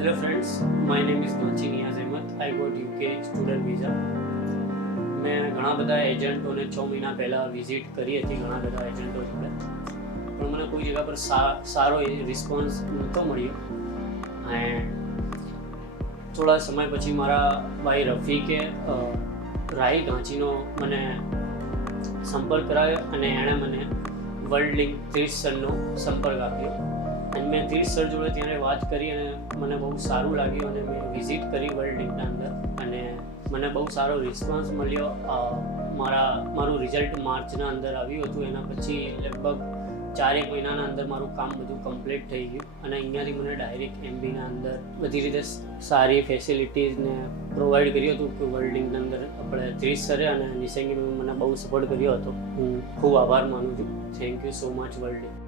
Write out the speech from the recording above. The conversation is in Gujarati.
Hello friends, my name is Ghanchi Niaz Ahmed. I got UK student visa. મેં ઘણા બધા એજન્ટોને 6 મહિના પહેલાં વિઝિટ કરી હતી, ઘણા બધા એજન્ટો જોડે, પણ મને કોઈ જગ્યા પર સારો રિસ્પોન્સ નહોતો મળ્યો. એન્ડ થોડા સમય પછી મારા ભાઈ રફીકે રાહી ઘાંચીનો મને સંપર્ક કરાવ્યો અને એણે મને વર્લ્ડ લિંક 30 સરનો સંપર્ક આપ્યો. અને મેં 30 સર જોડે ત્યારે વાત કરી અને મને બહુ સારું લાગ્યું અને મેં વિઝિટ કરી વર્લ્ડ લિંકના અંદર અને મને બહુ સારો રિસ્પોન્સ મળ્યો. મારું રિઝલ્ટ માર્ચના અંદર આવ્યું હતું. એના પછી લગભગ 4 મહિનાના અંદર મારું કામ બધું કમ્પ્લીટ થઈ ગયું અને અહીંયાથી મને ડાયરેક્ટ MBના અંદર બધી રીતે સારી ફેસિલિટીઝને પ્રોવાઈડ કર્યું હતું કે વર્લ્ડ લિંકના અંદર આપણે 30 સરે અને નિસંગીને મને બહુ સપોર્ટ કર્યો હતો. હું ખૂબ આભાર માનું છું. Thank you so much world link.